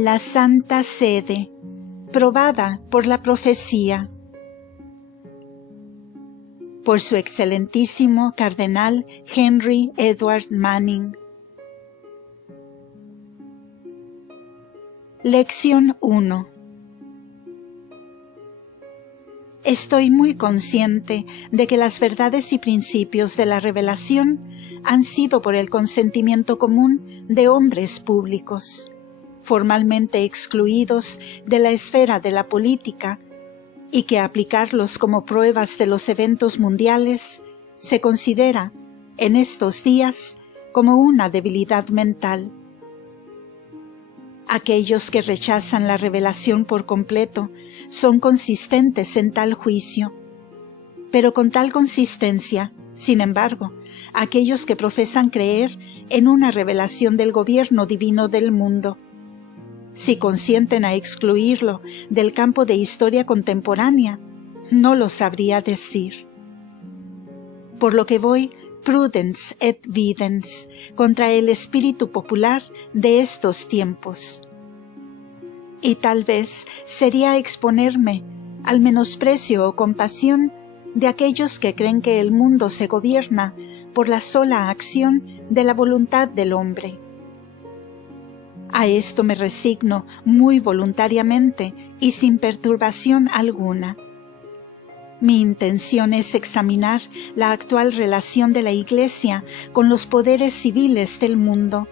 La Santa Sede, probada por la profecía. Por su excelentísimo cardenal Henry Edward Manning. Lección 1. Estoy muy consciente de que las verdades y principios de la revelación han sido por el consentimiento común de hombres públicos, formalmente excluidos de la esfera de la política, y que aplicarlos como pruebas de los eventos mundiales se considera, en estos días, como una debilidad mental. Aquellos que rechazan la revelación por completo son consistentes en tal juicio, pero con tal consistencia, sin embargo, aquellos que profesan creer en una revelación del gobierno divino del mundo, si consienten a excluirlo del campo de historia contemporánea, no lo sabría decir. Por lo que voy prudens et videns contra el espíritu popular de estos tiempos. Y tal vez sería exponerme al menosprecio o compasión de aquellos que creen que el mundo se gobierna por la sola acción de la voluntad del hombre. A esto me resigno muy voluntariamente y sin perturbación alguna. Mi intención es examinar la actual relación de la Iglesia con los poderes civiles del mundo,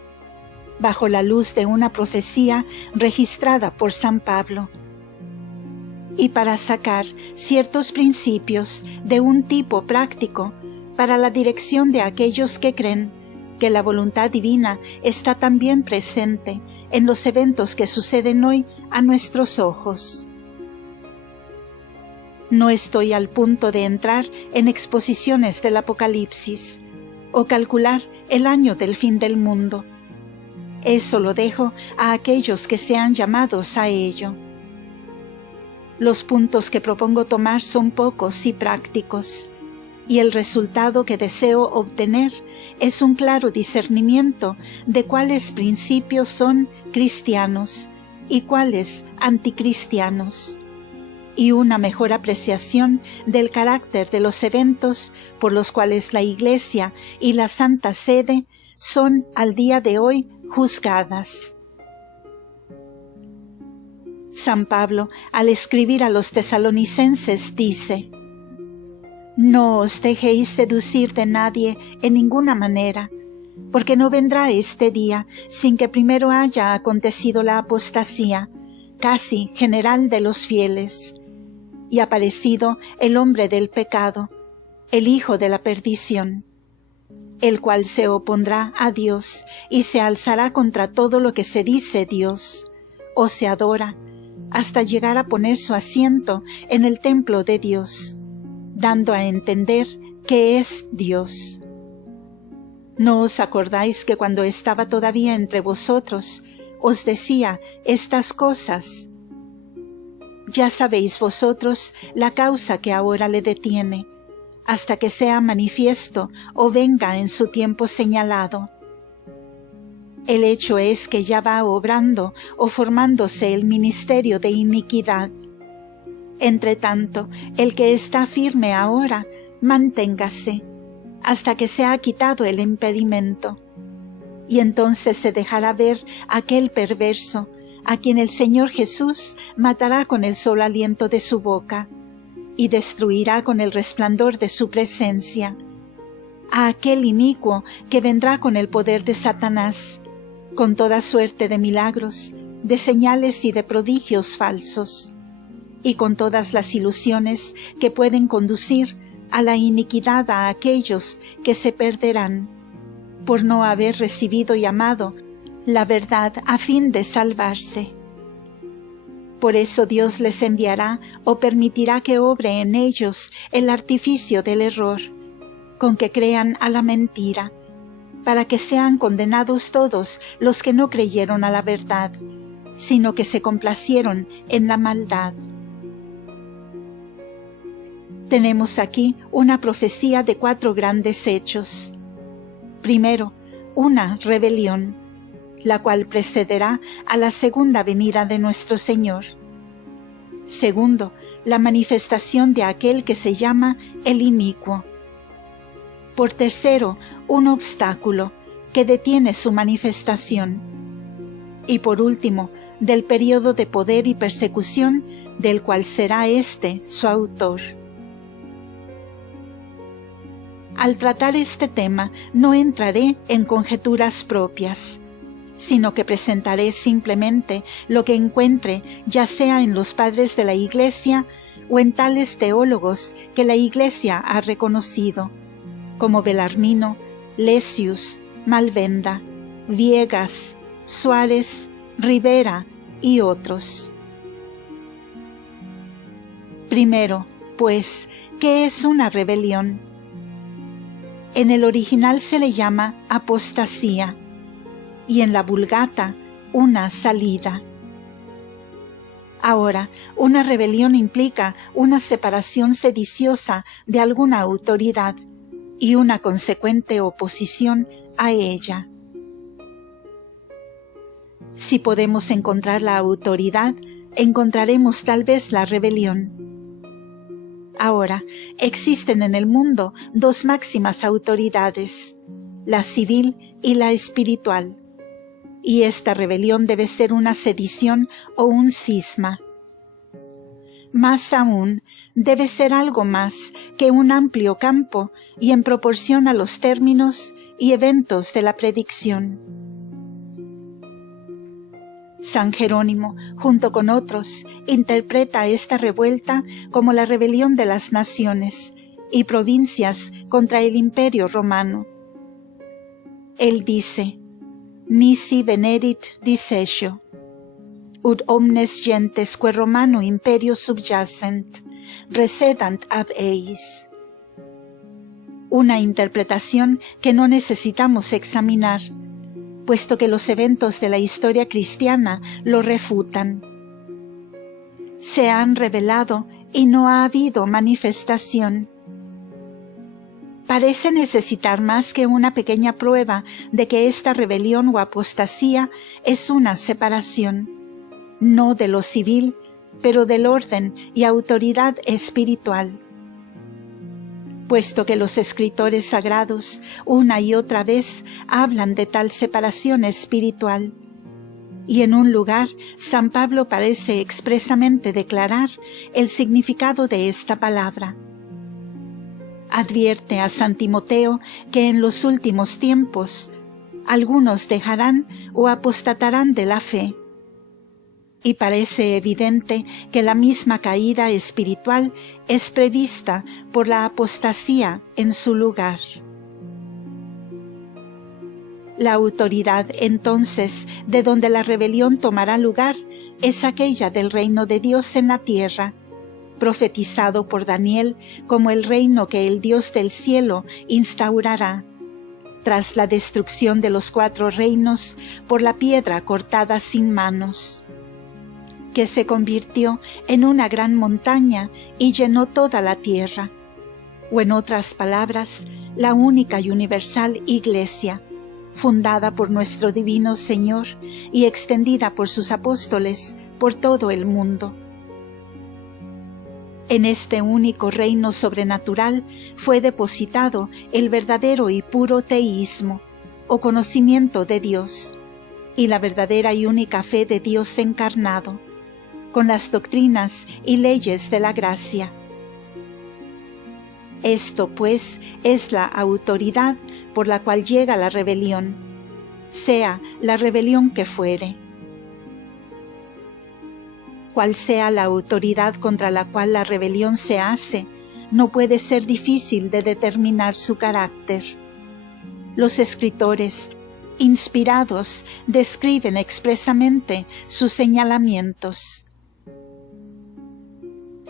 bajo la luz de una profecía registrada por San Pablo, y para sacar ciertos principios de un tipo práctico para la dirección de aquellos que creen que la voluntad divina está también presente en los eventos que suceden hoy a nuestros ojos. No estoy al punto de entrar en exposiciones del Apocalipsis o calcular el año del fin del mundo. Eso lo dejo a aquellos que sean llamados a ello. Los puntos que propongo tomar son pocos y prácticos, y el resultado que deseo obtener es un claro discernimiento de cuáles principios son cristianos y cuáles anticristianos, y una mejor apreciación del carácter de los eventos por los cuales la Iglesia y la Santa Sede son al día de hoy juzgadas. San Pablo, al escribir a los tesalonicenses, dice: No os dejéis seducir de nadie en ninguna manera, porque no vendrá este día sin que primero haya acontecido la apostasía, casi general de los fieles, y aparecido el hombre del pecado, el hijo de la perdición, el cual se opondrá a Dios y se alzará contra todo lo que se dice Dios, o se adora, hasta llegar a poner su asiento en el templo de Dios, dando a entender que es Dios. ¿No os acordáis que cuando estaba todavía entre vosotros, os decía estas cosas? Ya sabéis vosotros la causa que ahora le detiene, hasta que sea manifiesto o venga en su tiempo señalado. El hecho es que ya va obrando o formándose el ministerio de iniquidad. Entre tanto, el que está firme ahora, manténgase, hasta que sea quitado el impedimento. Y entonces se dejará ver aquel perverso, a quien el Señor Jesús matará con el solo aliento de su boca, y destruirá con el resplandor de su presencia, a aquel inicuo que vendrá con el poder de Satanás, con toda suerte de milagros, de señales y de prodigios falsos, y con todas las ilusiones que pueden conducir a la iniquidad a aquellos que se perderán, por no haber recibido y amado la verdad a fin de salvarse. Por eso Dios les enviará o permitirá que obre en ellos el artificio del error, con que crean a la mentira, para que sean condenados todos los que no creyeron a la verdad, sino que se complacieron en la maldad. Tenemos aquí una profecía de 4 grandes hechos. Primero, una rebelión, la cual precederá a la segunda venida de nuestro Señor. Segundo, la manifestación de aquel que se llama el inicuo. Por tercero, un obstáculo que detiene su manifestación. Y por último, del período de poder y persecución del cual será este su autor. Al tratar este tema, no entraré en conjeturas propias, sino que presentaré simplemente lo que encuentre, ya sea en los padres de la Iglesia o en tales teólogos que la Iglesia ha reconocido, como Belarmino, Lessius, Malvenda, Viegas, Suárez, Rivera y otros. Primero, pues, ¿qué es una rebelión? En el original se le llama apostasía y en la Vulgata una salida. Ahora, una rebelión implica una separación sediciosa de alguna autoridad y una consecuente oposición a ella. Si podemos encontrar la autoridad, encontraremos tal vez la rebelión. Ahora, existen en el mundo dos máximas autoridades, la civil y la espiritual, y esta rebelión debe ser una sedición o un cisma. Más aún, debe ser algo más que un amplio campo y en proporción a los términos y eventos de la predicción. San Jerónimo, junto con otros, interpreta esta revuelta como la rebelión de las naciones y provincias contra el Imperio Romano. Él dice: Nisi venerit disessio, ut omnes gentes que Romano imperio subjacent, recedant ab eis. Una interpretación que no necesitamos examinar, puesto que los eventos de la historia cristiana lo refutan. Se han revelado y no ha habido manifestación. Parece necesitar más que una pequeña prueba de que esta rebelión o apostasía es una separación, no de lo civil, pero del orden y autoridad espiritual. Puesto que los escritores sagrados una y otra vez hablan de tal separación espiritual, y en un lugar San Pablo parece expresamente declarar el significado de esta palabra. Advierte a San Timoteo que en los últimos tiempos algunos dejarán o apostatarán de la fe. Y parece evidente que la misma caída espiritual es prevista por la apostasía en su lugar. La autoridad, entonces, de donde la rebelión tomará lugar, es aquella del reino de Dios en la tierra, profetizado por Daniel como el reino que el Dios del cielo instaurará, tras la destrucción de los 4 reinos por la piedra cortada sin manos, que se convirtió en una gran montaña y llenó toda la tierra, o en otras palabras, la única y universal Iglesia, fundada por nuestro divino Señor y extendida por sus apóstoles por todo el mundo. En este único reino sobrenatural fue depositado el verdadero y puro teísmo, o conocimiento de Dios, y la verdadera y única fe de Dios encarnado, con las doctrinas y leyes de la gracia. Esto, pues, es la autoridad por la cual llega la rebelión, sea la rebelión que fuere. Cual sea la autoridad contra la cual la rebelión se hace, no puede ser difícil de determinar su carácter. Los escritores, inspirados, describen expresamente sus señalamientos.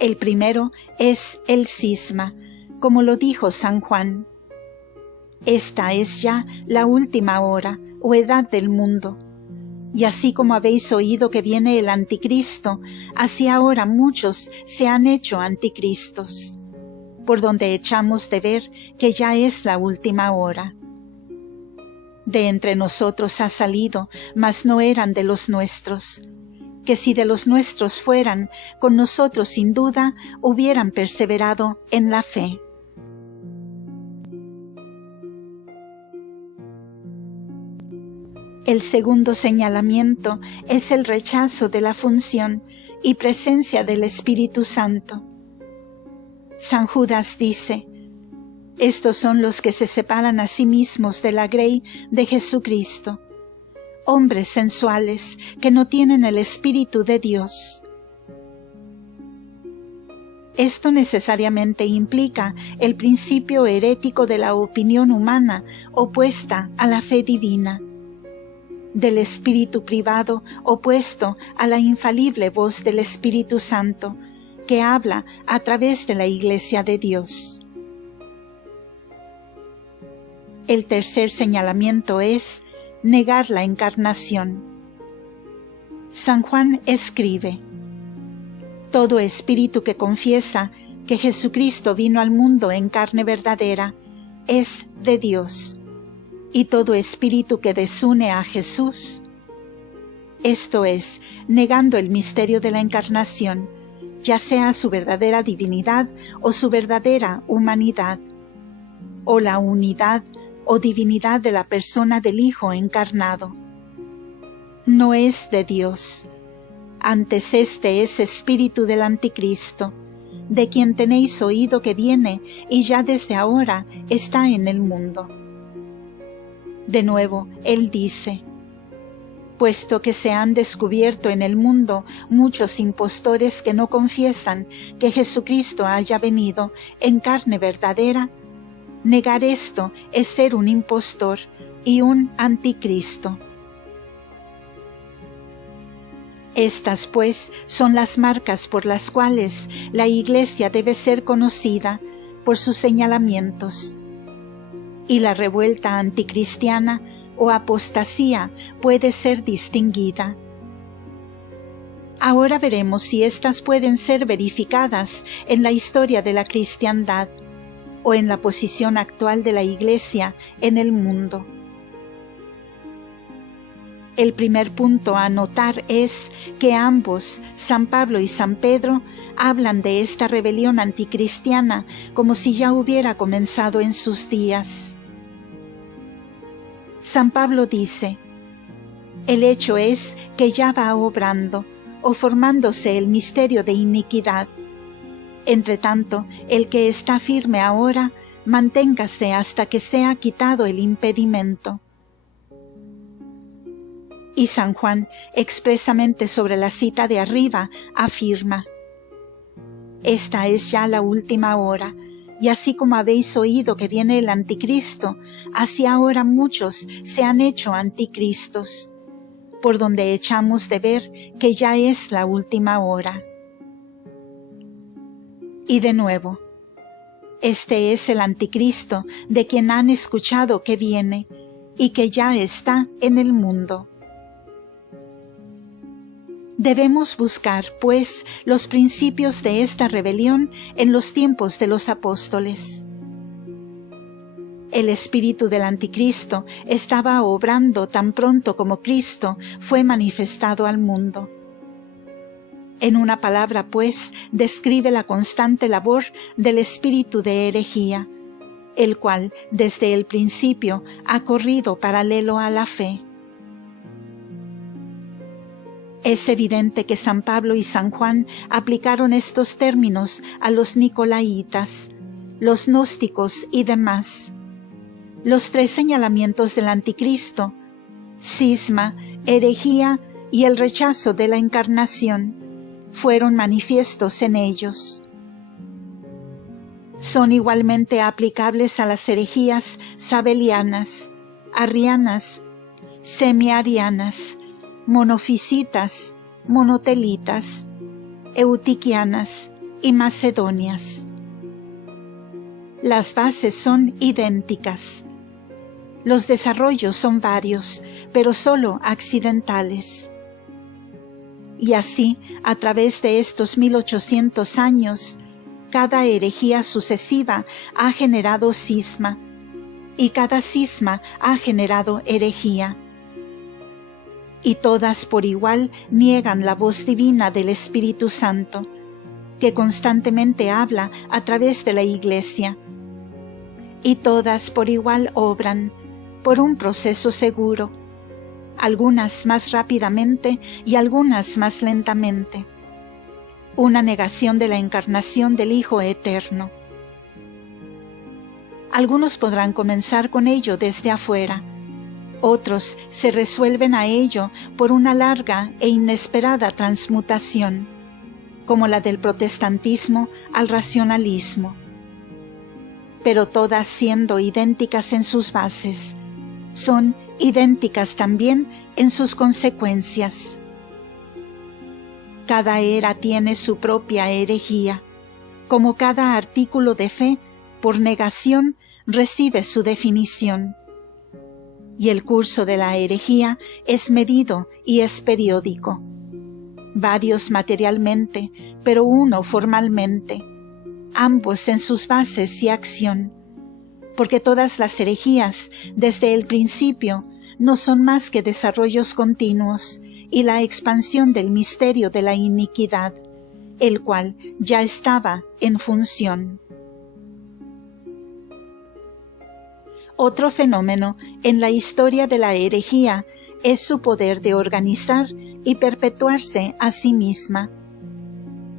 El primero es el cisma, como lo dijo San Juan. Esta es ya la última hora o edad del mundo. Y así como habéis oído que viene el anticristo, así ahora muchos se han hecho anticristos, por donde echamos de ver que ya es la última hora. De entre nosotros ha salido, mas no eran de los nuestros. Que si de los nuestros fueran, con nosotros sin duda hubieran perseverado en la fe. El segundo señalamiento es el rechazo de la función y presencia del Espíritu Santo. San Judas dice: estos son los que se separan a sí mismos de la grey de Jesucristo, hombres sensuales que no tienen el Espíritu de Dios. Esto necesariamente implica el principio herético de la opinión humana opuesta a la fe divina, del espíritu privado opuesto a la infalible voz del Espíritu Santo, que habla a través de la Iglesia de Dios. El tercer señalamiento es negar la encarnación. San Juan escribe: todo espíritu que confiesa que Jesucristo vino al mundo en carne verdadera es de Dios, y todo espíritu que desune a Jesús, esto es, negando el misterio de la encarnación, ya sea su verdadera divinidad o su verdadera humanidad, o la unidad o divinidad de la persona del Hijo encarnado, no es de Dios. Antes este es espíritu del anticristo, de quien tenéis oído que viene y ya desde ahora está en el mundo. De nuevo, él dice: puesto que se han descubierto en el mundo muchos impostores que no confiesan que Jesucristo haya venido en carne verdadera, negar esto es ser un impostor y un anticristo. Estas, pues, son las marcas por las cuales la Iglesia debe ser conocida por sus señalamientos. Y la revuelta anticristiana o apostasía puede ser distinguida. Ahora veremos si éstas pueden ser verificadas en la historia de la cristiandad o en la posición actual de la Iglesia en el mundo. El primer punto a notar es que ambos, San Pablo y San Pedro, hablan de esta rebelión anticristiana como si ya hubiera comenzado en sus días. San Pablo dice: el hecho es que ya va obrando o formándose el misterio de iniquidad. Entre tanto, el que está firme ahora, manténgase hasta que sea quitado el impedimento. Y San Juan, expresamente sobre la cita de arriba, afirma: esta es ya la última hora, y así como habéis oído que viene el anticristo, así ahora muchos se han hecho anticristos, por donde echamos de ver que ya es la última hora. Y de nuevo: este es el anticristo de quien han escuchado que viene y que ya está en el mundo. Debemos buscar, pues, los principios de esta rebelión en los tiempos de los apóstoles. El espíritu del anticristo estaba obrando tan pronto como Cristo fue manifestado al mundo. En una palabra, pues, describe la constante labor del espíritu de herejía, el cual desde el principio ha corrido paralelo a la fe. Es evidente que San Pablo y San Juan aplicaron estos términos a los nicolaitas, los gnósticos y demás. Los tres señalamientos del anticristo, cisma, herejía y el rechazo de la encarnación, fueron manifiestos en ellos. Son igualmente aplicables a las herejías sabelianas, arrianas, semiarianas, monofisitas, monotelitas, eutiquianas y macedonias. Las bases son idénticas. Los desarrollos son varios, pero solo accidentales. Y así, a través de estos 1800 años, cada herejía sucesiva ha generado cisma, y cada cisma ha generado herejía. Y todas por igual niegan la voz divina del Espíritu Santo, que constantemente habla a través de la Iglesia. Y todas por igual obran, por un proceso seguro, algunas más rápidamente y algunas más lentamente. Una negación de la encarnación del Hijo Eterno. Algunos podrán comenzar con ello desde afuera, otros se resuelven a ello por una larga e inesperada transmutación, como la del protestantismo al racionalismo. Pero todas siendo idénticas en sus bases, son idénticas también en sus consecuencias. Cada era tiene su propia herejía, como cada artículo de fe, por negación, recibe su definición. Y el curso de la herejía es medido y es periódico. Varios materialmente, pero uno formalmente, ambos en sus bases y acción, porque todas las herejías, desde el principio, no son más que desarrollos continuos y la expansión del misterio de la iniquidad, el cual ya estaba en función. Otro fenómeno en la historia de la herejía es su poder de organizar y perpetuarse a sí misma,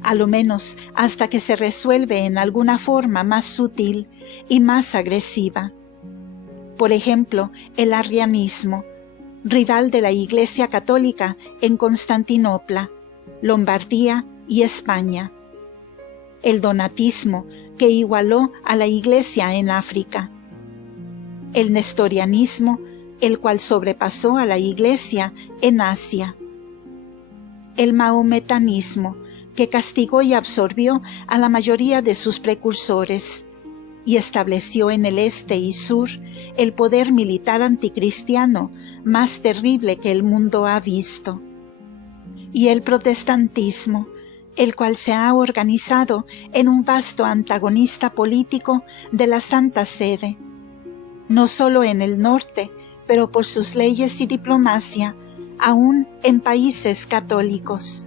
a lo menos hasta que se resuelve en alguna forma más sutil y más agresiva. Por ejemplo, el arrianismo, rival de la Iglesia Católica en Constantinopla, Lombardía y España. El donatismo, que igualó a la Iglesia en África. El nestorianismo, el cual sobrepasó a la Iglesia en Asia. El mahometanismo, que castigó y absorbió a la mayoría de sus precursores, y estableció en el este y sur el poder militar anticristiano más terrible que el mundo ha visto. Y el protestantismo, el cual se ha organizado en un vasto antagonista político de la Santa Sede, no solo en el norte, pero por sus leyes y diplomacia, aún en países católicos.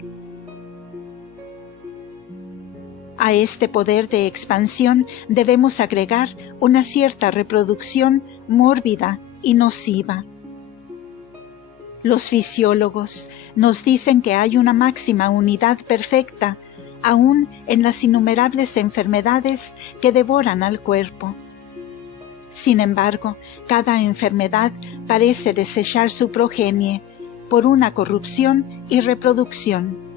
A este poder de expansión debemos agregar una cierta reproducción mórbida y nociva. Los fisiólogos nos dicen que hay una máxima unidad perfecta, aún en las innumerables enfermedades que devoran al cuerpo. Sin embargo, cada enfermedad parece desechar su progenie por una corrupción y reproducción.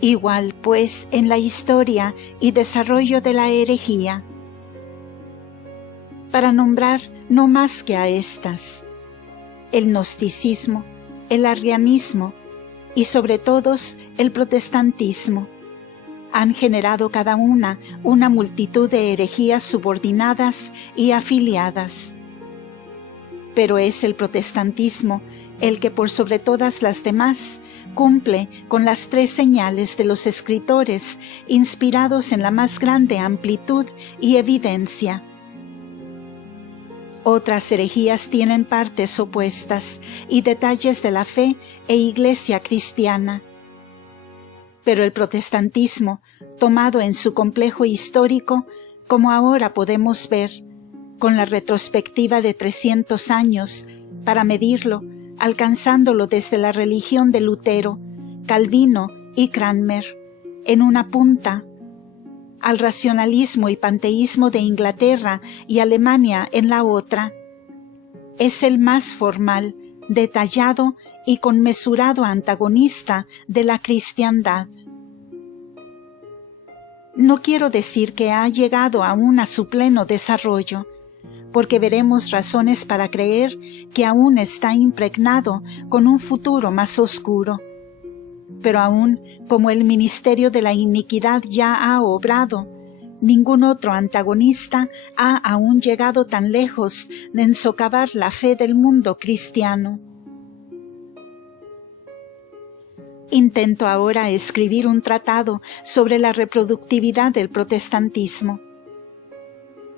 Igual, pues, en la historia y desarrollo de la herejía. Para nombrar no más que a estas: el gnosticismo, el arrianismo y sobre todos el protestantismo, han generado cada una multitud de herejías subordinadas y afiliadas. Pero es el protestantismo el que por sobre todas las demás cumple con las tres señales de los escritores inspirados en la más grande amplitud y evidencia. Otras herejías tienen partes opuestas y detalles de la fe e iglesia cristiana. Pero el protestantismo, tomado en su complejo histórico, como ahora podemos ver, con la retrospectiva de 300 años, para medirlo, alcanzándolo desde la religión de Lutero, Calvino y Cranmer, en una punta, al racionalismo y panteísmo de Inglaterra y Alemania en la otra, es el más formal, detallado y conmesurado antagonista de la cristiandad. No quiero decir que ha llegado aún a su pleno desarrollo, porque veremos razones para creer que aún está impregnado con un futuro más oscuro. Pero aún como el ministerio de la iniquidad ya ha obrado, ningún otro antagonista ha aún llegado tan lejos de ensocavar la fe del mundo cristiano. Intento ahora escribir un tratado sobre la reproductividad del protestantismo.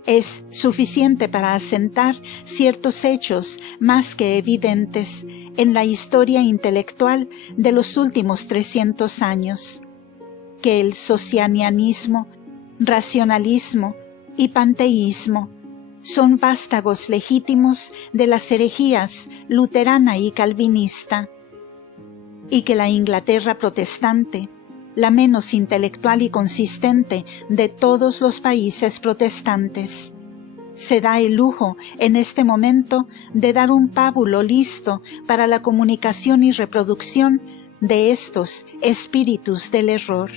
es suficiente para asentar ciertos hechos más que evidentes en la historia intelectual de los últimos 300 años, que el socinianismo, racionalismo y panteísmo son vástagos legítimos de las herejías luterana y calvinista, y que la Inglaterra protestante, la menos intelectual y consistente de todos los países protestantes, se da el lujo en este momento de dar un pábulo listo para la comunicación y reproducción de estos espíritus del error.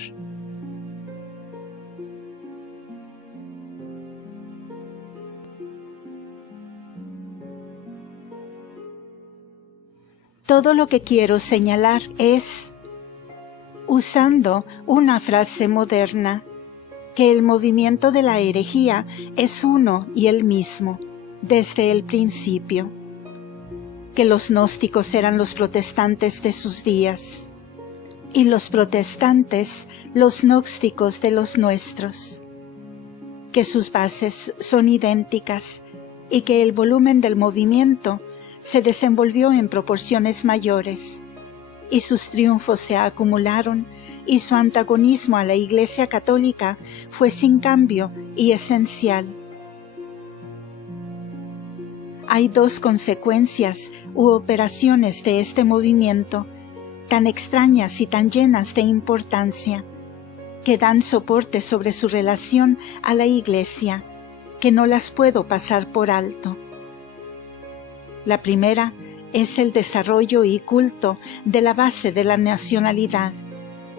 Todo lo que quiero señalar es, usando una frase moderna, que el movimiento de la herejía es uno y el mismo, desde el principio, que los gnósticos eran los protestantes de sus días, y los protestantes los gnósticos de los nuestros, que sus bases son idénticas y que el volumen del movimiento se desenvolvió en proporciones mayores, y sus triunfos se acumularon, y su antagonismo a la Iglesia católica fue sin cambio y esencial. Hay dos consecuencias u operaciones de este movimiento, tan extrañas y tan llenas de importancia, que dan soporte sobre su relación a la Iglesia, que no las puedo pasar por alto. La primera es el desarrollo y culto de la base de la nacionalidad,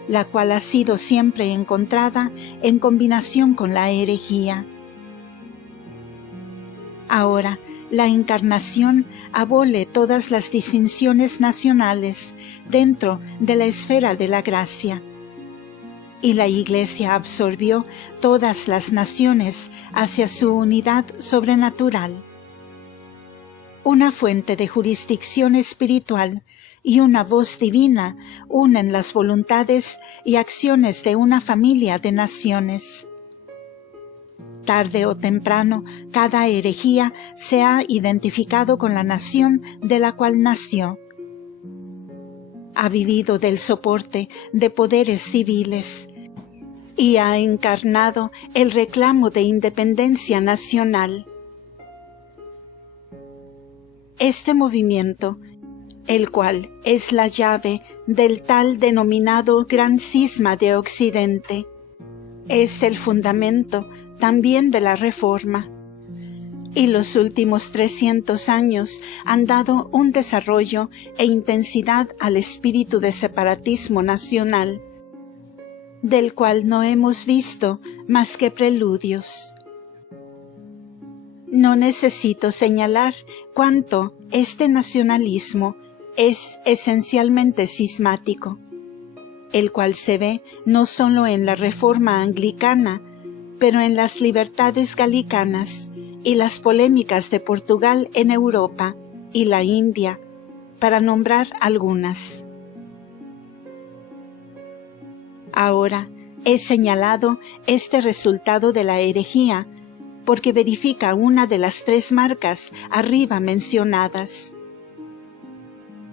la cual ha sido siempre encontrada en combinación con la herejía. Ahora, la Encarnación abole todas las distinciones nacionales dentro de la esfera de la gracia, y la Iglesia absorbió todas las naciones hacia su unidad sobrenatural. Una fuente de jurisdicción espiritual y una voz divina unen las voluntades y acciones de una familia de naciones. Tarde o temprano, cada herejía se ha identificado con la nación de la cual nació. Ha vivido del soporte de poderes civiles y ha encarnado el reclamo de independencia nacional. Este movimiento, el cual es la llave del tal denominado Gran Cisma de Occidente, es el fundamento también de la Reforma, y los últimos 300 años han dado un desarrollo e intensidad al espíritu de separatismo nacional, del cual no hemos visto más que preludios. No necesito señalar cuánto este nacionalismo es esencialmente cismático, el cual se ve no solo en la Reforma anglicana, pero en las libertades galicanas y las polémicas de Portugal en Europa y la India, para nombrar algunas. Ahora he señalado este resultado de la herejía, porque verifica una de las tres marcas arriba mencionadas.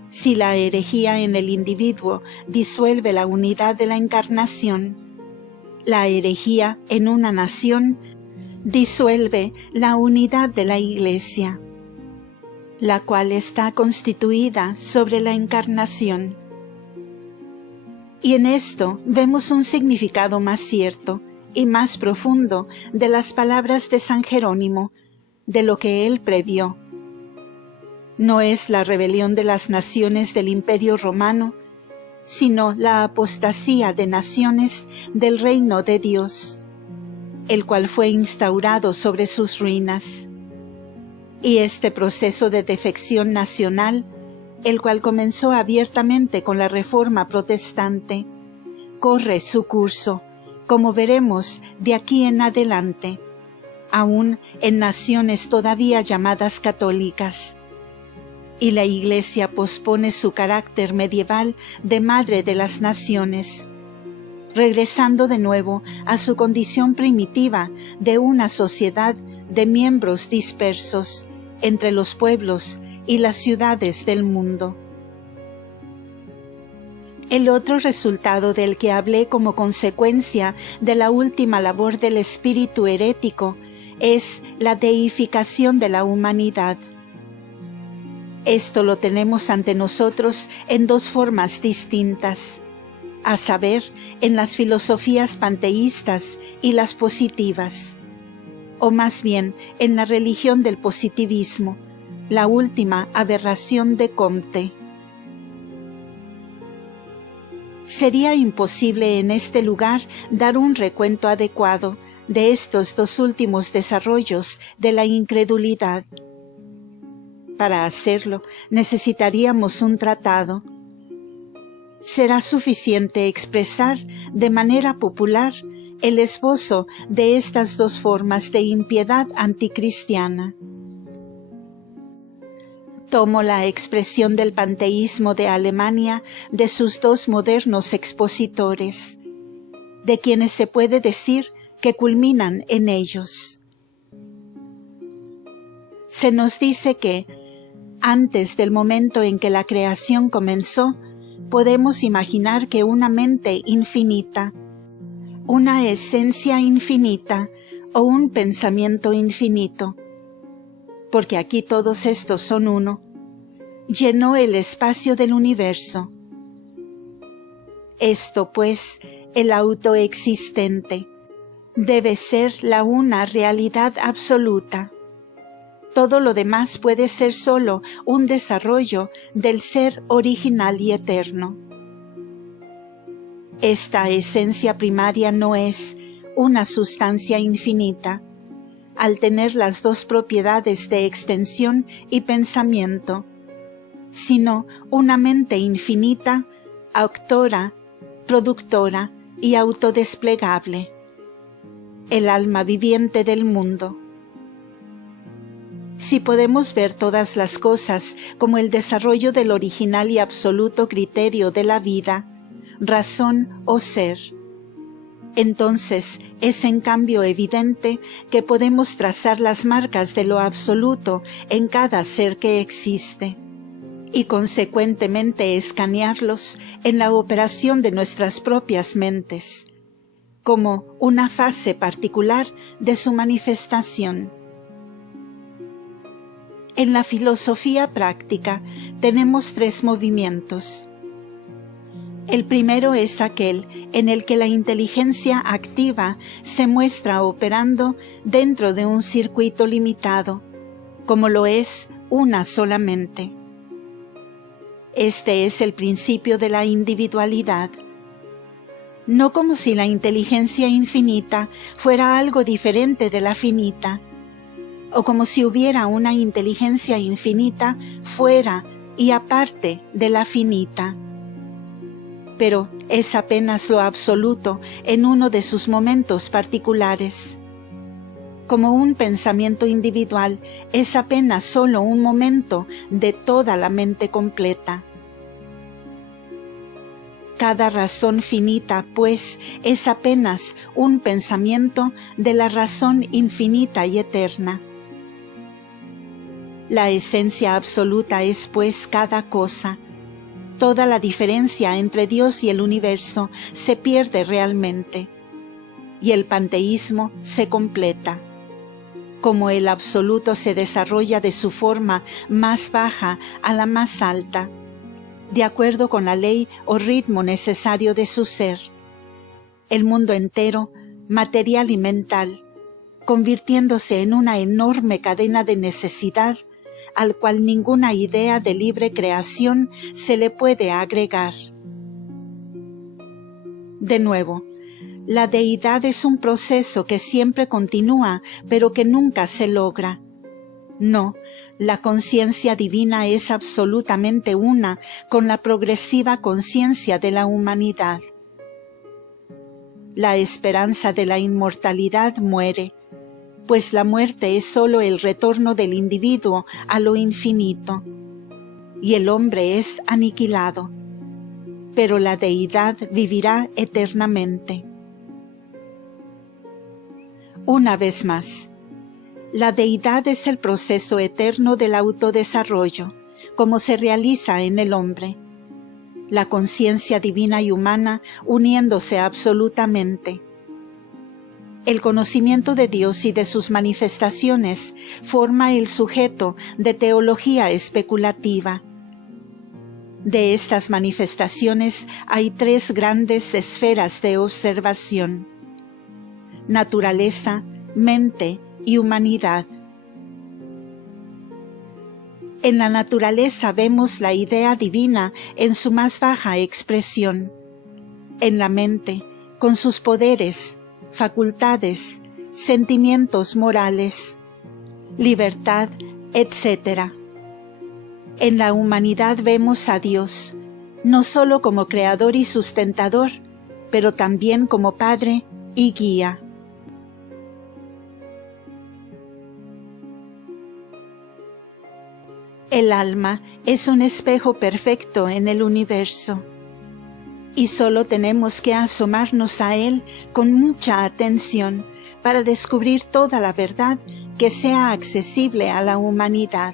Si la herejía en el individuo disuelve la unidad de la Encarnación, la herejía en una nación disuelve la unidad de la Iglesia, la cual está constituida sobre la Encarnación. Y en esto vemos un significado más cierto y más profundo de las palabras de San Jerónimo, de lo que él previó. No es la rebelión de las naciones del Imperio Romano, sino la apostasía de naciones del reino de Dios, el cual fue instaurado sobre sus ruinas. Y este proceso de defección nacional, el cual comenzó abiertamente con la Reforma protestante, corre su curso, como veremos de aquí en adelante, aún en naciones todavía llamadas católicas. Y la Iglesia pospone su carácter medieval de madre de las naciones, regresando de nuevo a su condición primitiva de una sociedad de miembros dispersos entre los pueblos y las ciudades del mundo. El otro resultado del que hablé como consecuencia de la última labor del espíritu herético es la deificación de la humanidad. Esto lo tenemos ante nosotros en dos formas distintas, a saber, en las filosofías panteístas y las positivas, o más bien en la religión del positivismo, la última aberración de Comte. Sería imposible en este lugar dar un recuento adecuado de estos dos últimos desarrollos de la incredulidad. Para hacerlo, necesitaríamos un tratado. Será suficiente expresar de manera popular el esbozo de estas dos formas de impiedad anticristiana. Tomo la expresión del panteísmo de Alemania de sus dos modernos expositores, de quienes se puede decir que culminan en ellos. Se nos dice que, antes del momento en que la creación comenzó, podemos imaginar que una mente infinita, una esencia infinita o un pensamiento infinito, porque aquí todos estos son uno, llenó el espacio del universo. Esto, pues, el autoexistente, debe ser la una realidad absoluta. Todo lo demás puede ser solo un desarrollo del ser original y eterno. Esta esencia primaria no es una sustancia infinita, al tener las dos propiedades de extensión y pensamiento, sino una mente infinita, autora, productora y autodesplegable, el alma viviente del mundo. Si podemos ver todas las cosas como el desarrollo del original y absoluto criterio de la vida, razón o ser, entonces es en cambio evidente que podemos trazar las marcas de lo absoluto en cada ser que existe, y consecuentemente escanearlos en la operación de nuestras propias mentes, como una fase particular de su manifestación. En la filosofía práctica tenemos tres movimientos. El primero es aquel en el que la inteligencia activa se muestra operando dentro de un circuito limitado, como lo es una solamente. Este es el principio de la individualidad. No como si la inteligencia infinita fuera algo diferente de la finita, o como si hubiera una inteligencia infinita fuera y aparte de la finita. Pero es apenas lo absoluto en uno de sus momentos particulares. Como un pensamiento individual es apenas solo un momento de toda la mente completa. Cada razón finita, pues, es apenas un pensamiento de la razón infinita y eterna. La esencia absoluta es, pues, cada cosa. Toda la diferencia entre Dios y el universo se pierde realmente, y el panteísmo se completa. Como el absoluto se desarrolla de su forma más baja a la más alta, de acuerdo con la ley o ritmo necesario de su ser, el mundo entero, material y mental, convirtiéndose en una enorme cadena de necesidad al cual ninguna idea de libre creación se le puede agregar. De nuevo, la deidad es un proceso que siempre continúa, pero que nunca se logra. No, la conciencia divina es absolutamente una con la progresiva conciencia de la humanidad. La esperanza de la inmortalidad muere, pues la muerte es sólo el retorno del individuo a lo infinito, y el hombre es aniquilado. pero la deidad vivirá eternamente. Una vez más, la deidad es el proceso eterno del autodesarrollo, como se realiza en el hombre. La conciencia divina y humana uniéndose absolutamente. El conocimiento de Dios y de sus manifestaciones forma el sujeto de teología especulativa. De estas manifestaciones hay tres grandes esferas de observación: naturaleza, mente y humanidad. En la naturaleza vemos la idea divina en su más baja expresión. En la mente, con sus poderes, facultades, sentimientos morales, libertad, etc. En la humanidad vemos a Dios, no solo como creador y sustentador, pero también como Padre y guía. El alma es un espejo perfecto en el universo, y solo tenemos que asomarnos a él con mucha atención para descubrir toda la verdad que sea accesible a la humanidad.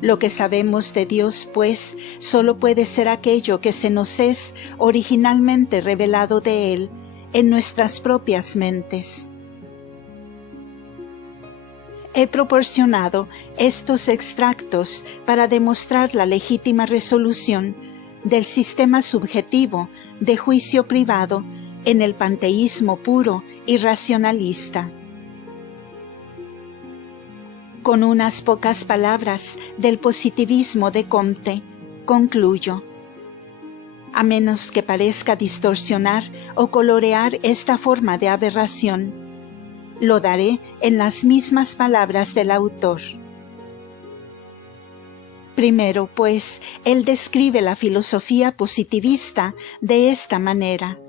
Lo que sabemos de Dios, pues, solo puede ser aquello que se nos es originalmente revelado de Él en nuestras propias mentes. He proporcionado estos extractos para demostrar la legítima resolución del sistema subjetivo de juicio privado en el panteísmo puro y racionalista. Con unas pocas palabras del positivismo de Comte, concluyo. A menos que parezca distorsionar o colorear esta forma de aberración, lo daré en las mismas palabras del autor. Primero, pues, él describe la filosofía positivista de esta manera: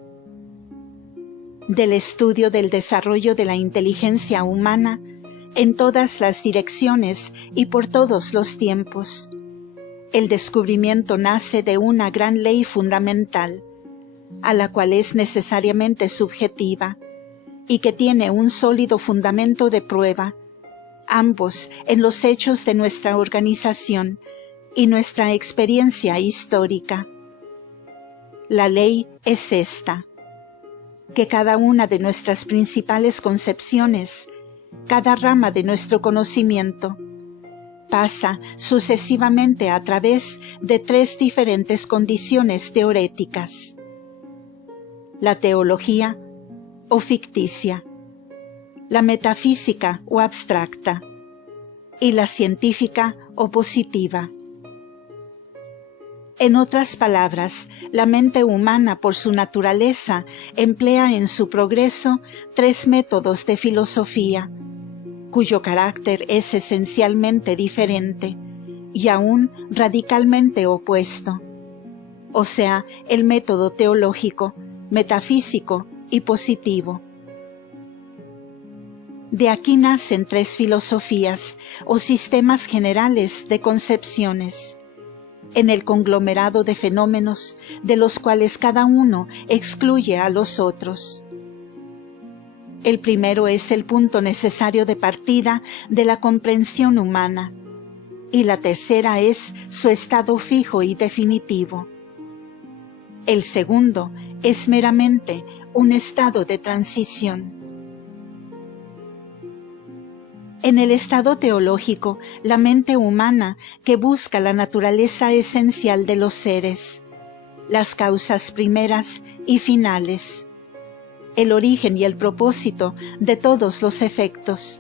del estudio del desarrollo de la inteligencia humana en todas las direcciones y por todos los tiempos. El descubrimiento nace de una gran ley fundamental, a la cual es necesariamente subjetiva, y que tiene un sólido fundamento de prueba, ambos en los hechos de nuestra organización y nuestra experiencia histórica. La ley es esta: que cada una de nuestras principales concepciones, cada rama de nuestro conocimiento, pasa sucesivamente a través de tres diferentes condiciones teoréticas: la teología o ficticia, la metafísica o abstracta, y la científica o positiva. En otras palabras, la mente humana por su naturaleza emplea en su progreso tres métodos de filosofía, cuyo carácter es esencialmente diferente y aún radicalmente opuesto, o sea, el método teológico, metafísico y positivo. De aquí nacen tres filosofías o sistemas generales de concepciones, en el conglomerado de fenómenos de los cuales cada uno excluye a los otros. El primero es el punto necesario de partida de la comprensión humana, y la tercera es su estado fijo y definitivo. El segundo es meramente un estado de transición. En el estado teológico, la mente humana que busca la naturaleza esencial de los seres, las causas primeras y finales, el origen y el propósito de todos los efectos.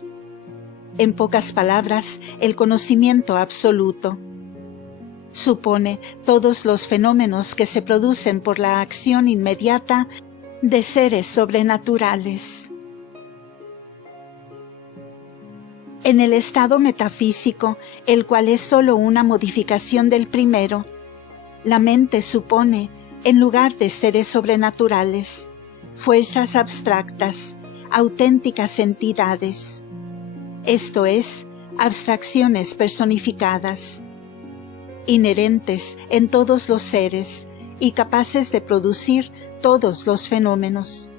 En pocas palabras, el conocimiento absoluto. Supone todos los fenómenos que se producen por la acción inmediata de seres sobrenaturales. En el estado metafísico, el cual es sólo una modificación del primero, la mente supone, en lugar de seres sobrenaturales, fuerzas abstractas, auténticas entidades, esto es, abstracciones personificadas, inherentes en todos los seres y capaces de producir todos los fenómenos.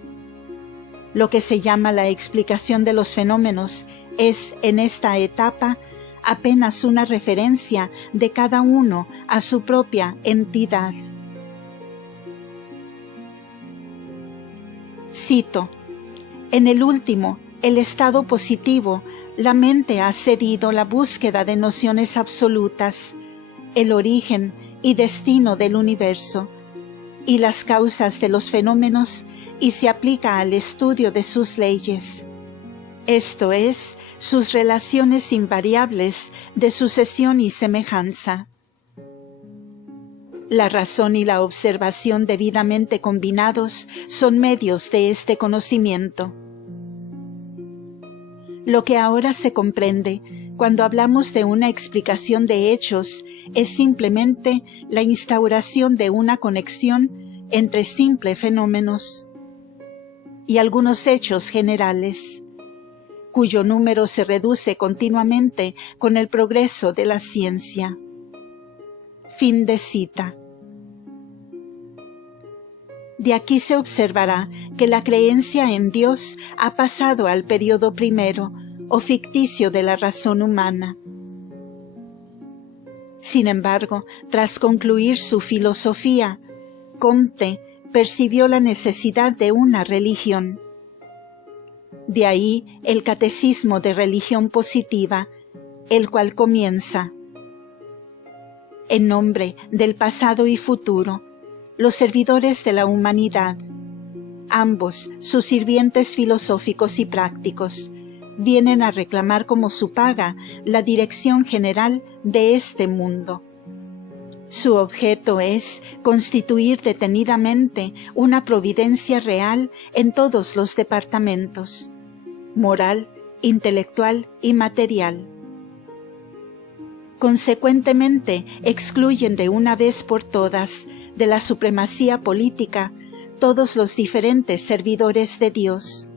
Lo que se llama la explicación de los fenómenos es, en esta etapa, apenas una referencia de cada uno a su propia entidad. Cito: en el último, el estado positivo, la mente ha cedido la búsqueda de nociones absolutas, el origen y destino del universo, y las causas de los fenómenos, y se aplica al estudio de sus leyes, esto es, sus relaciones invariables de sucesión y semejanza. La razón y la observación debidamente combinados son medios de este conocimiento. Lo que ahora se comprende cuando hablamos de una explicación de hechos es simplemente la instauración de una conexión entre simples fenómenos y algunos hechos generales, cuyo número se reduce continuamente con el progreso de la ciencia. Fin de cita. De aquí se observará que la creencia en Dios ha pasado al periodo primero o ficticio de la razón humana. Sin embargo, tras concluir su filosofía, Comte percibió la necesidad de una religión. De ahí el Catecismo de Religión Positiva, el cual comienza: en nombre del pasado y futuro, los servidores de la humanidad, ambos sus sirvientes filosóficos y prácticos, vienen a reclamar como su paga la dirección general de este mundo. Su objeto es constituir detenidamente una providencia real en todos los departamentos, moral, intelectual y material. Consecuentemente, excluyen de una vez por todas de la supremacía política todos los diferentes servidores de Dios,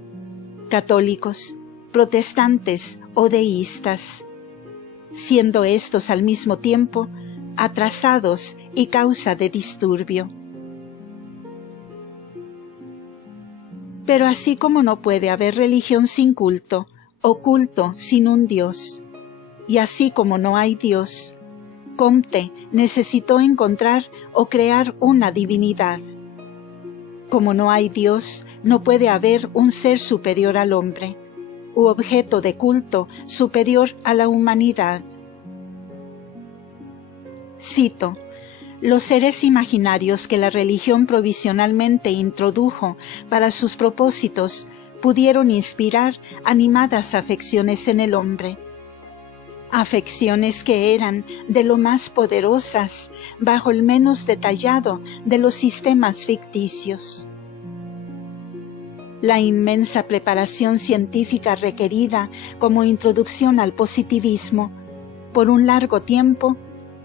católicos, protestantes o deístas, siendo estos al mismo tiempo atrasados y causa de disturbio. Pero así como no puede haber religión sin culto, o culto sin un Dios, y así como no hay Dios, Comte necesitó encontrar o crear una divinidad. Como no hay Dios, no puede haber un ser superior al hombre, u objeto de culto superior a la humanidad. Cito: los seres imaginarios que la religión provisionalmente introdujo para sus propósitos pudieron inspirar animadas afecciones en el hombre, afecciones que eran de lo más poderosas bajo el menos detallado de los sistemas ficticios. La inmensa preparación científica requerida como introducción al positivismo, por un largo tiempo,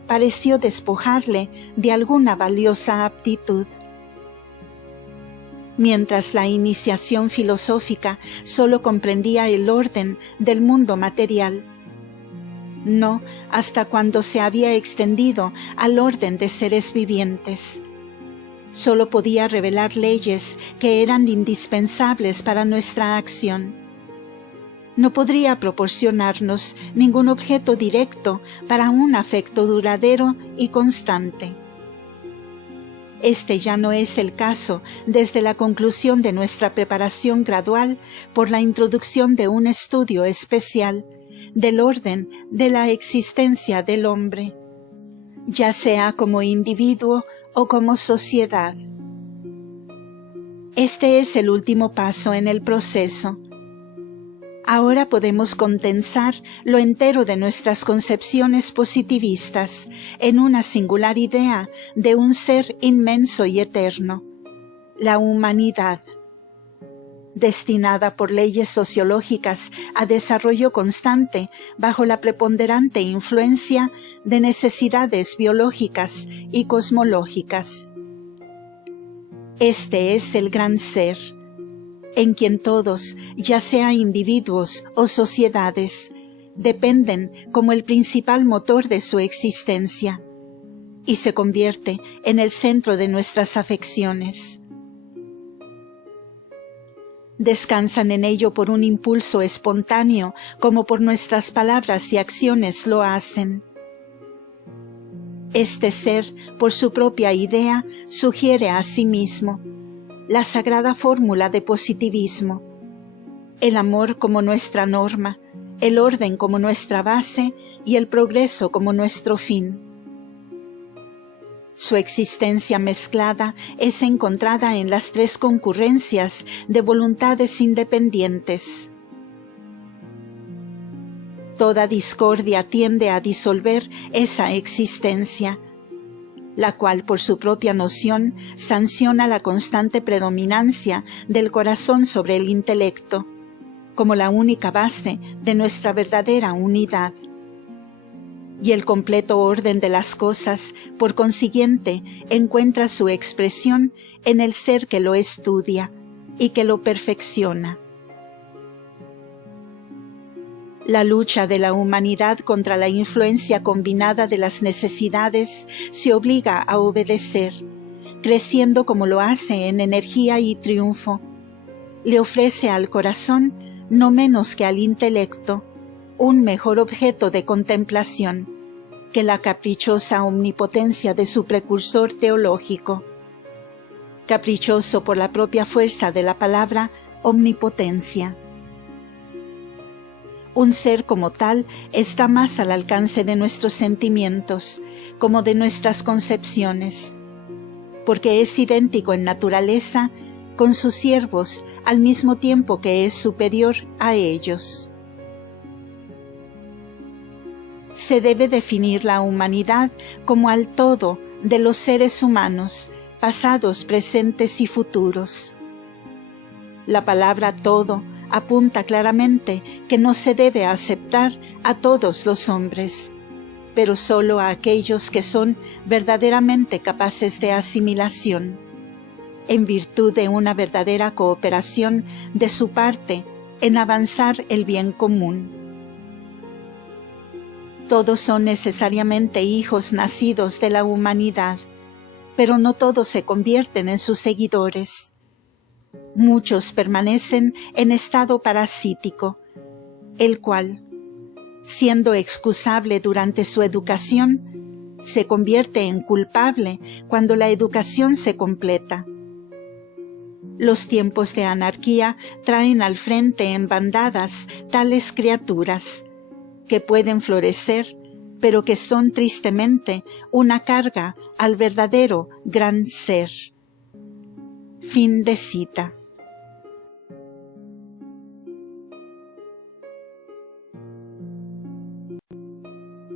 pareció despojarle de alguna valiosa aptitud. Mientras la iniciación filosófica sólo comprendía el orden del mundo material, no hasta cuando se había extendido al orden de seres vivientes. Sólo podía revelar leyes que eran indispensables para nuestra acción. No podría proporcionarnos ningún objeto directo para un afecto duradero y constante. Este ya no es el caso desde la conclusión de nuestra preparación gradual por la introducción de un estudio especial del orden de la existencia del hombre, ya sea como individuo o como sociedad. Este es el último paso en el proceso. Ahora podemos condensar lo entero de nuestras concepciones positivistas en una singular idea de un ser inmenso y eterno, la humanidad, destinada por leyes sociológicas a desarrollo constante bajo la preponderante influencia de necesidades biológicas y cosmológicas. Este es el gran ser, en quien todos, ya sea individuos o sociedades, dependen como el principal motor de su existencia, y se convierte en el centro de nuestras afecciones. Descansan en ello por un impulso espontáneo, como por nuestras palabras y acciones lo hacen. Este ser, por su propia idea, sugiere a sí mismo la sagrada fórmula de positivismo: el amor como nuestra norma, el orden como nuestra base y el progreso como nuestro fin. Su existencia mezclada es encontrada en las tres concurrencias de voluntades independientes. Toda discordia tiende a disolver esa existencia, la cual por su propia noción sanciona la constante predominancia del corazón sobre el intelecto, como la única base de nuestra verdadera unidad. Y el completo orden de las cosas, por consiguiente, encuentra su expresión en el ser que lo estudia y que lo perfecciona. La lucha de la humanidad contra la influencia combinada de las necesidades se obliga a obedecer, creciendo como lo hace en energía y triunfo. Le ofrece al corazón, no menos que al intelecto, un mejor objeto de contemplación que la caprichosa omnipotencia de su precursor teológico. Caprichoso por la propia fuerza de la palabra omnipotencia. Un ser como tal está más al alcance de nuestros sentimientos, como de nuestras concepciones, porque es idéntico en naturaleza con sus siervos al mismo tiempo que es superior a ellos. Se debe definir la humanidad como al todo de los seres humanos, pasados, presentes y futuros. La palabra todo apunta claramente que no se debe aceptar a todos los hombres, pero solo a aquellos que son verdaderamente capaces de asimilación, en virtud de una verdadera cooperación de su parte en avanzar el bien común. Todos son necesariamente hijos nacidos de la humanidad, pero no todos se convierten en sus seguidores. Muchos permanecen en estado parasítico, el cual, siendo excusable durante su educación, se convierte en culpable cuando la educación se completa. Los tiempos de anarquía traen al frente en bandadas tales criaturas, que pueden florecer, pero que son tristemente una carga al verdadero gran ser. Fin de cita.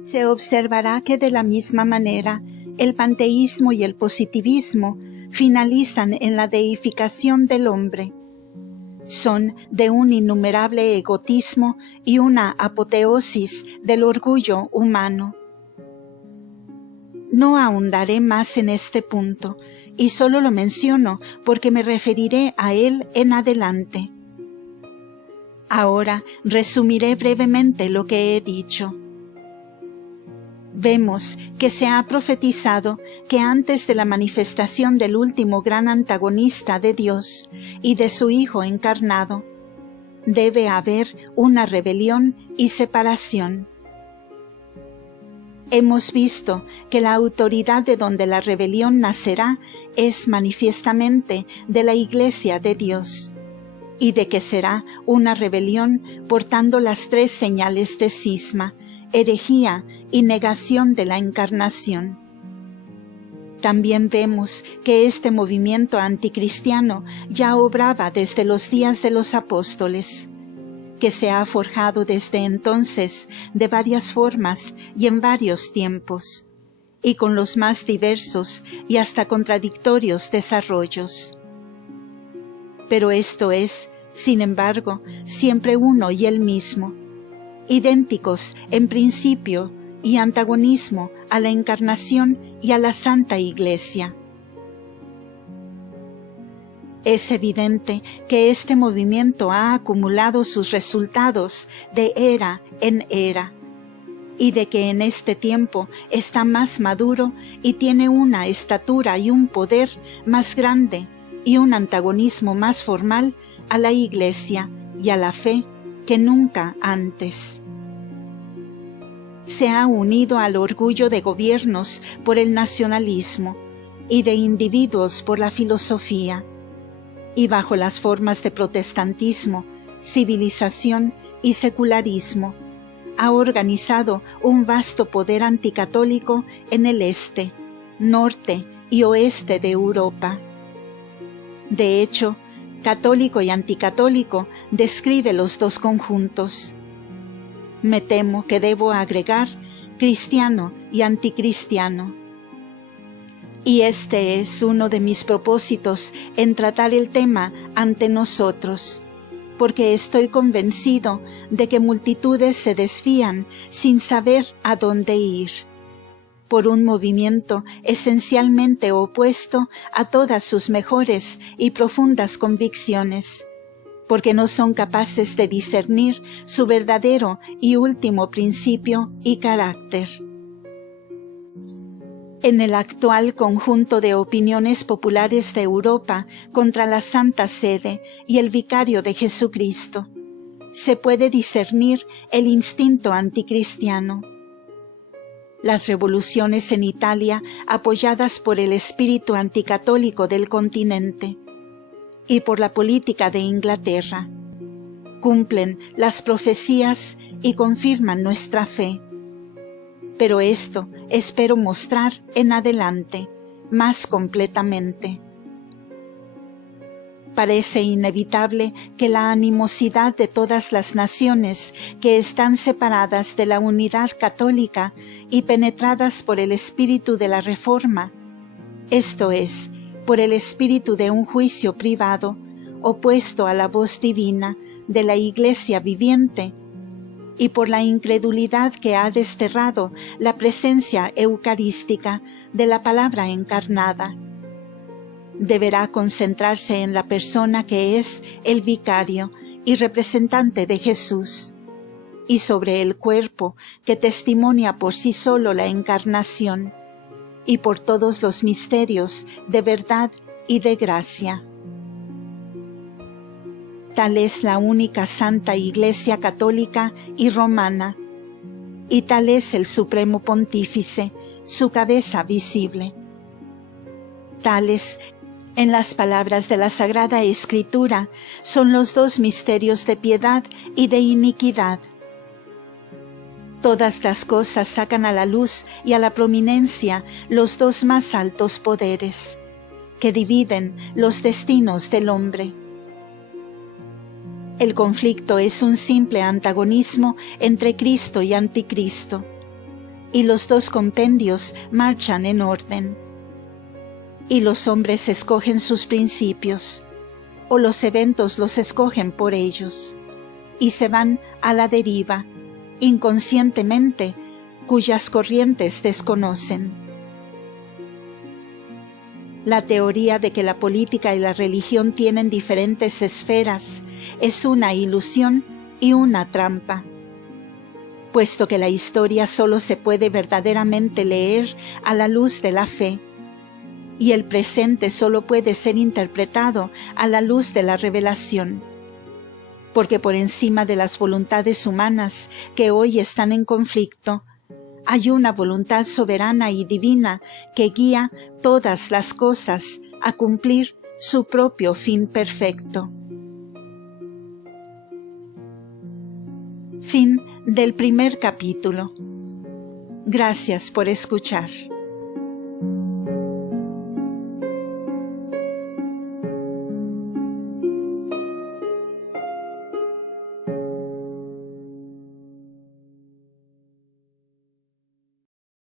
Se observará que de la misma manera el panteísmo y el positivismo finalizan en la deificación del hombre. Son de un innumerable egotismo y una apoteosis del orgullo humano. No ahondaré más en este punto, y solo lo menciono porque me referiré a él en adelante. Ahora resumiré brevemente lo que he dicho. Vemos que se ha profetizado que antes de la manifestación del último gran antagonista de Dios y de su Hijo encarnado, debe haber una rebelión y separación. Hemos visto que la autoridad de donde la rebelión nacerá es manifiestamente de la Iglesia de Dios, y de que será una rebelión portando las tres señales de cisma, herejía y negación de la encarnación. También vemos que este movimiento anticristiano ya obraba desde los días de los apóstoles, que se ha forjado desde entonces de varias formas y en varios tiempos, y con los más diversos y hasta contradictorios desarrollos. Pero esto es, sin embargo, siempre uno y el mismo, idénticos en principio y antagonismo a la encarnación y a la Santa Iglesia. Es evidente que este movimiento ha acumulado sus resultados de era en era, y de que en este tiempo está más maduro y tiene una estatura y un poder más grande y un antagonismo más formal a la Iglesia y a la fe que nunca antes. Se ha unido al orgullo de gobiernos por el nacionalismo y de individuos por la filosofía, y bajo las formas de protestantismo, civilización y secularismo, ha organizado un vasto poder anticatólico en el este, norte y oeste de Europa. De hecho, católico y anticatólico describe los dos conjuntos. Me temo que debo agregar cristiano y anticristiano. Y este es uno de mis propósitos en tratar el tema ante nosotros, porque estoy convencido de que multitudes se desvían sin saber a dónde ir, por un movimiento esencialmente opuesto a todas sus mejores y profundas convicciones, porque no son capaces de discernir su verdadero y último principio y carácter. En el actual conjunto de opiniones populares de Europa contra la Santa Sede y el Vicario de Jesucristo, se puede discernir el instinto anticristiano. Las revoluciones en Italia, apoyadas por el espíritu anticatólico del continente y por la política de Inglaterra, cumplen las profecías y confirman nuestra fe. Pero esto espero mostrar en adelante, más completamente. Parece inevitable que la animosidad de todas las naciones que están separadas de la unidad católica y penetradas por el espíritu de la Reforma, esto es, por el espíritu de un juicio privado, opuesto a la voz divina de la Iglesia viviente, y por la incredulidad que ha desterrado la presencia eucarística de la palabra encarnada, deberá concentrarse en la persona que es el vicario y representante de Jesús, y sobre el cuerpo que testimonia por sí solo la encarnación, y por todos los misterios de verdad y de gracia. Tal es la única Santa Iglesia Católica y Romana, y tal es el Supremo Pontífice, su cabeza visible. Tales, en las palabras de la Sagrada Escritura, son los dos misterios de piedad y de iniquidad. Todas las cosas sacan a la luz y a la prominencia los dos más altos poderes, que dividen los destinos del hombre. El conflicto es un simple antagonismo entre Cristo y Anticristo, y los dos compendios marchan en orden. Y los hombres escogen sus principios, o los eventos los escogen por ellos, y se van a la deriva, inconscientemente, cuyas corrientes desconocen. La teoría de que la política y la religión tienen diferentes esferas es una ilusión y una trampa, puesto que la historia solo se puede verdaderamente leer a la luz de la fe, y el presente solo puede ser interpretado a la luz de la revelación, porque por encima de las voluntades humanas que hoy están en conflicto, hay una voluntad soberana y divina que guía todas las cosas a cumplir su propio fin perfecto. Fin del primer capítulo. Gracias por escuchar.